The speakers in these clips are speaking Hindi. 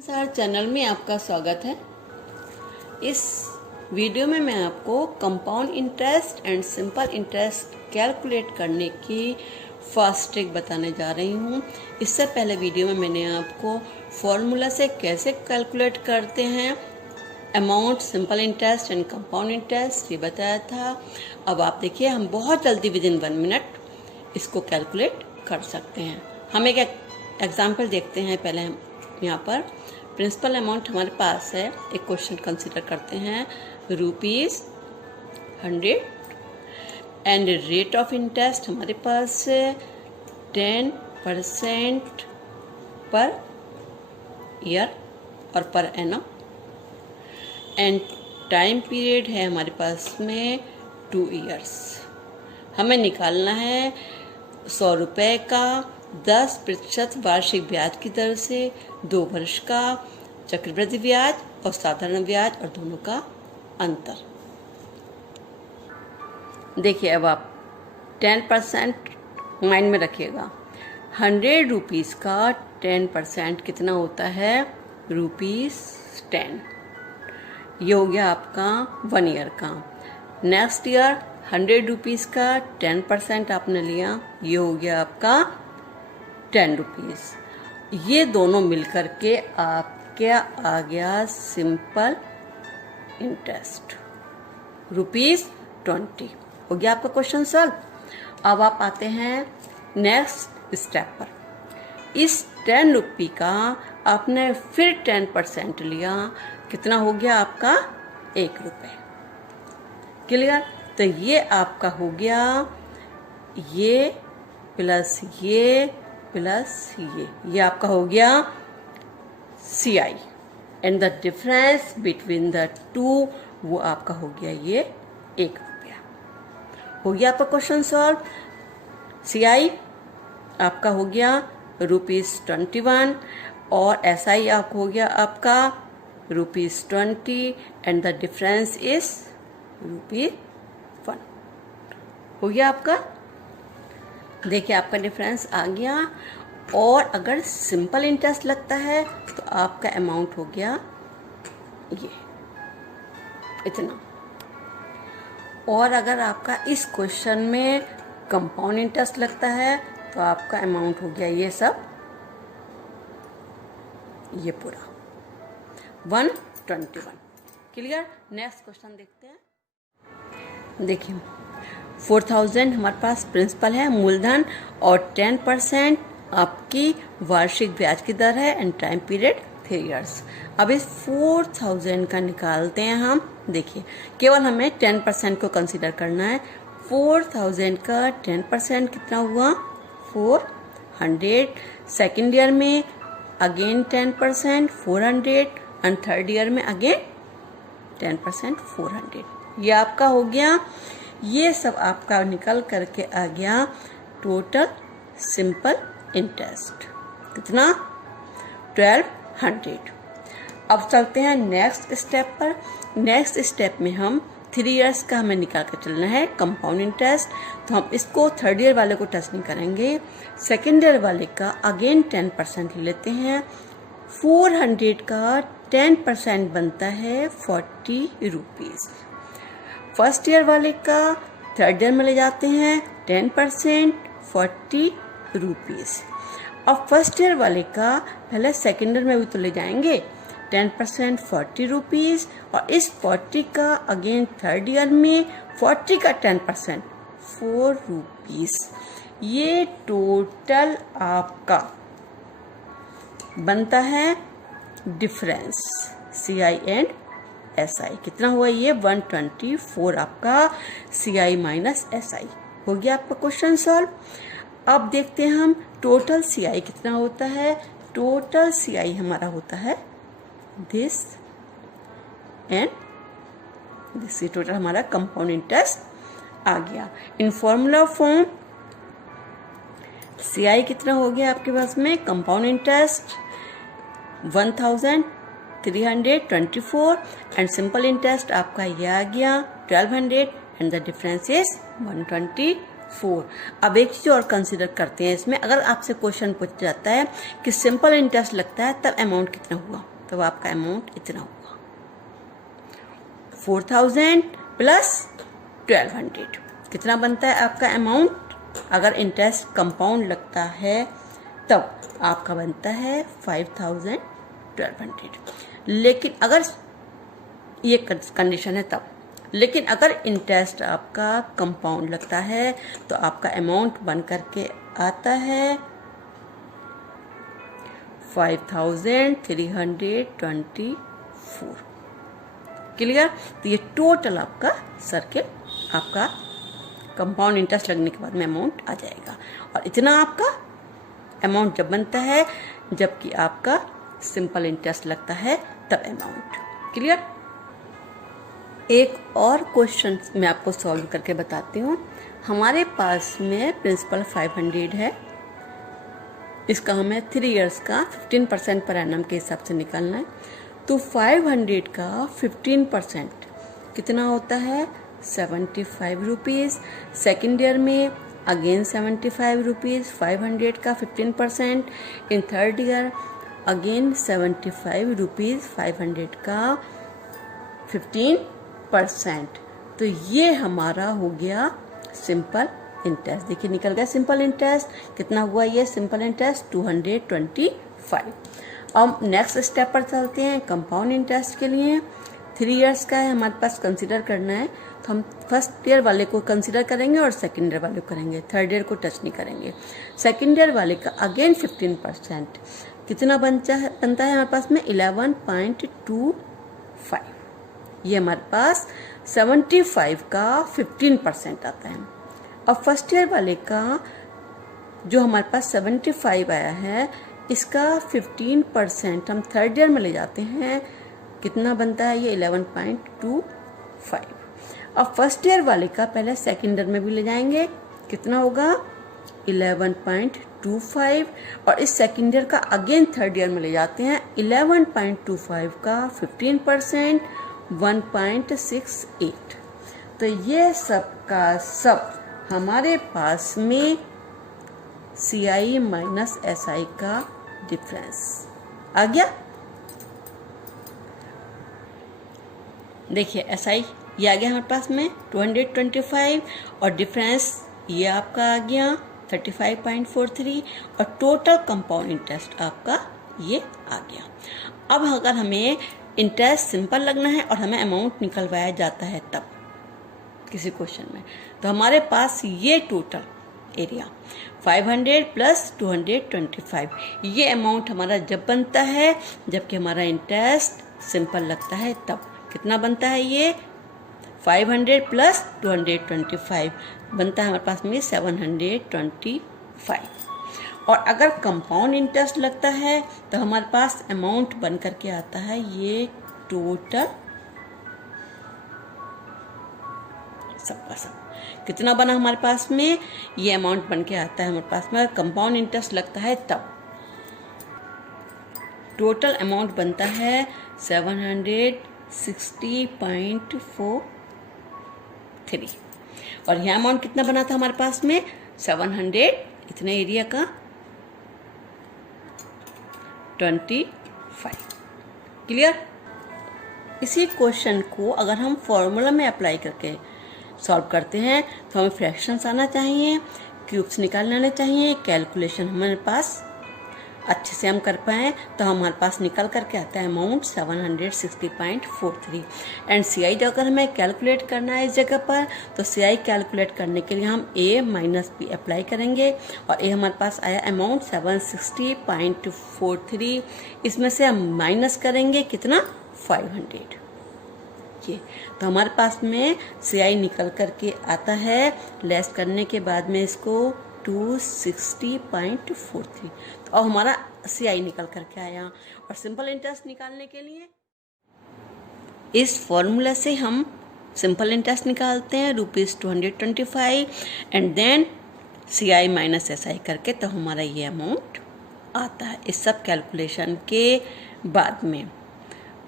सर चैनल में आपका स्वागत है। इस वीडियो में मैं आपको compound interest and simple interest calculate करने की फर्स्ट ट्रिक बताने जा रही हूँ। इससे पहले वीडियो में मैंने आपको फॉर्मूला से कैसे कैलकुलेट करते हैं amount, simple interest and compound interest, ये बताया था। अब आप देखिए, हम बहुत जल्दी विद इन 1 मिनट इसको कैलकुलेट कर सकते हैं। हम एक एग्जाम्पल देखते हैं। पहले हम यहाँ पर प्रिंसिपल अमाउंट हमारे पास है। एक क्वेश्चन कंसिडर करते हैं, ₹100 एंड रेट ऑफ इंटरेस्ट हमारे पास है 10% पर ईयर और per annum, and time period है हमारे पास में 2 इयर्स। हमें निकालना है 100 रुपये का 10% वार्षिक ब्याज की दर से 2 वर्ष का चक्रवृद्धि ब्याज और साधारण ब्याज और दोनों का अंतर। देखिए, अब आप 10% माइंड में रखिएगा। 100 रुपीज़ का 10% कितना होता है? ₹10। ये हो गया आपका 1 ईयर का। नेक्स्ट ईयर 100 रुपीज़ का 10% आपने लिया, ये हो गया आपका 10 रुपीज़। ये दोनों मिलकर के आपके आ गया सिंपल इंटरेस्ट ₹20। हो गया आपका क्वेश्चन सॉल्व। अब आप आते हैं नेक्स्ट स्टेप पर। इस 10 रुपये का आपने फिर 10% लिया, कितना हो गया आपका? ₹1। क्लियर? तो ये आपका हो गया ये प्लस ये प्लस ये आपका हो गया CI, and the difference between the two वो आपका हो गया ये ₹1। हो गया आपका क्वेश्चन सॉल्व। CI आपका हो गया ₹21 और SI आपको हो गया आपका ₹20 एंड द डिफरेंस इज ₹1। हो गया आपका। देखिए, आपका डिफरेंस आ गया। और अगर सिंपल इंटरेस्ट लगता है तो आपका अमाउंट हो गया ये इतना। और अगर आपका इस क्वेश्चन में कंपाउंड इंटरेस्ट लगता है तो आपका अमाउंट हो गया ये सब, ये पूरा 121। क्लियर? नेक्स्ट क्वेश्चन देखते हैं। देखिए, 4000 हमारे पास प्रिंसिपल है, मूलधन, और 10% आपकी वार्षिक ब्याज की दर है एंड टाइम पीरियड 3 इयर्स। अब इस 4000 का निकालते हैं हम। देखिए, केवल हमें 10% को कंसीडर करना है। 4000 का 10% कितना हुआ? 400। सेकेंड ईयर में अगेन 10% 400 एंड थर्ड ईयर में अगेन 10% 400। ये आपका हो गया। ये सब आपका निकल करके आ गया टोटल सिंपल इंटरेस्ट कितना? 1200। अब चलते हैं नेक्स्ट स्टेप पर। नेक्स्ट स्टेप में हम 3 इयर्स का हमें निकाल कर चलना है कंपाउंड इंटरेस्ट। तो हम इसको थर्ड ईयर वाले को टच नहीं करेंगे। सेकेंड ईयर वाले का अगेन 10% ले लेते हैं। 400 का 10% बनता है 40 रुपीज़। फर्स्ट ईयर वाले का थर्ड ईयर में ले जाते हैं 10% 40 रुपीज़। अब फर्स्ट ईयर वाले का पहले सेकेंड ईयर में भी तो ले जाएंगे 10% 40 रुपीज़, और इस 40 का अगेन थर्ड ईयर में 40 का 10% 4 रुपीज़। ये टोटल आपका बनता है डिफरेंस CI एंड SI। कितना हुआ? ये 124 आपका CI माइनस SI। हो गया आपका क्वेश्चन सॉल्व। अब देखते हैं हम टोटल CI कितना होता है। टोटल CI हमारा होता है दिस एंड दिस। टोटल हमारा कंपाउंड इंटरेस्ट आ गया। इन फॉर्मूला फॉर्म CI कितना हो गया आपके पास में? Compound interest 1324 and simple interest आपका ये आ गया 1200 एंड द डिफरेंस इज 124। 4। अब एक चीज़ और कंसिडर करते हैं इसमें, अगर आपसे क्वेश्चन पूछ जाता है कि सिंपल इंटरेस्ट लगता है तब अमाउंट कितना हुआ, तो आपका अमाउंट इतना हुआ 4000 प्लस 1200। कितना बनता है आपका अमाउंट? अगर इंटरेस्ट कंपाउंड लगता है तब आपका बनता है 5200। लेकिन अगर ये कंडीशन है तब, लेकिन अगर इंटरेस्ट आपका कंपाउंड लगता है तो आपका अमाउंट बन करके आता है 5324। क्लियर? तो ये टोटल आपका सर्किल आपका कंपाउंड इंटरेस्ट लगने के बाद में अमाउंट आ जाएगा। और इतना आपका अमाउंट जब बनता है जबकि आपका सिंपल इंटरेस्ट लगता है तब अमाउंट। क्लियर? एक और क्वेश्चन मैं आपको सॉल्व करके बताती हूँ। हमारे पास में प्रिंसिपल 500 है, इसका हमें 3 इयर्स का 15% पर एनम के हिसाब से निकालना है। तो 500 का 15% कितना होता है? 75 रुपीज़। सेकेंड ईयर में अगेन 75 रुपीज़ 500 का 15%। In third year again 75 rupees 500 का 15%। तो ये हमारा हो गया सिंपल इंटरेस्ट। देखिए निकल गया सिंपल इंटरेस्ट। कितना हुआ ये सिंपल इंटरेस्ट? 225। अब नेक्स्ट स्टेप पर चलते हैं कंपाउंड इंटरेस्ट के लिए। 3 इयर्स का है हमारे पास, कंसिडर करना है तो हम फर्स्ट ईयर वाले को कंसिडर करेंगे और सेकेंड ईयर वाले को करेंगे, थर्ड ईयर को टच नहीं करेंगे। सेकेंड ईयर वाले का अगेन 15%। कितना बनता है हमारे पास में? 11.25। ये हमारे पास 75 का 15% आता है। अब फर्स्ट ईयर वाले का जो हमारे पास 75 आया है इसका 15% हम थर्ड ईयर में ले जाते हैं। कितना बनता है ये? 11.25। अब फर्स्ट ईयर वाले का पहले सेकेंड ईयर में भी ले जाएंगे। कितना होगा? 11.25। और इस सेकेंड ईयर का अगेन थर्ड ईयर में ले जाते हैं। 11.25 का 15% 1.68। तो ये सब का सब हमारे पास में CI माइनस SI का डिफरेंस आ गया। देखिए SI ये आ गया हमारे पास में 225 और डिफरेंस ये आपका आ गया 35.43 और टोटल कंपाउंड इंटरेस्ट आपका ये आ गया। अब अगर हमें इंटरेस्ट सिंपल लगना है और हमें अमाउंट निकलवाया जाता है तब किसी क्वेश्चन में, तो हमारे पास ये टोटल एरिया 500 प्लस 225 ये अमाउंट हमारा जब बनता है जबकि हमारा इंटरेस्ट सिंपल लगता है तब। कितना बनता है ये? 500 प्लस 225 बनता है हमारे पास में 725। और अगर कंपाउंड इंटरेस्ट लगता है तो हमारे पास अमाउंट बन करके आता है ये टोटल सबका सब। कितना बना हमारे पास में? ये अमाउंट बन के आता है हमारे पास में कंपाउंड इंटरेस्ट लगता है तब। टोटल अमाउंट बनता है 760.43 और यह अमाउंट कितना बना था हमारे पास में? 700 इतने एरिया का 25। क्लियर? इसी क्वेश्चन को अगर हम फॉर्मूला में अप्लाई करके सॉल्व करते हैं तो हमें फ्रैक्शंस आना चाहिए, क्यूब्स निकालने आने चाहिए, कैलकुलेशन हमारे पास अच्छे से हम कर पाएँ तो हमारे पास निकल करके आता है अमाउंट 760.43। एंड CI अगर हमें कैलकुलेट करना है इस जगह पर तो CI कैलकुलेट करने के लिए हम A माइनस B अप्लाई करेंगे और A हमारे पास आया अमाउंट 760.43। इसमें से हम माइनस करेंगे कितना? 500। ये तो हमारे पास में CI निकल करके आता है लेस करने के बाद में इसको 260.43। तो अब हमारा CI निकल करके आया। और सिंपल इंटरेस्ट निकालने के लिए इस फॉर्मूला से हम सिंपल इंटरेस्ट निकालते हैं ₹225 and then CI minus SI करके तो हमारा ये अमाउंट आता है इस सब कैलकुलेशन के बाद में।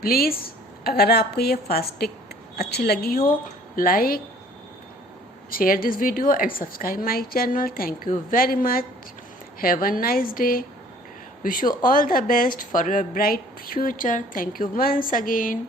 प्लीज़ अगर आपको ये फास्ट टिक अच्छी लगी हो like share this video and subscribe my channel. Thank you very much. Have a nice day. Wish you all the best for your bright future. Thank you once again.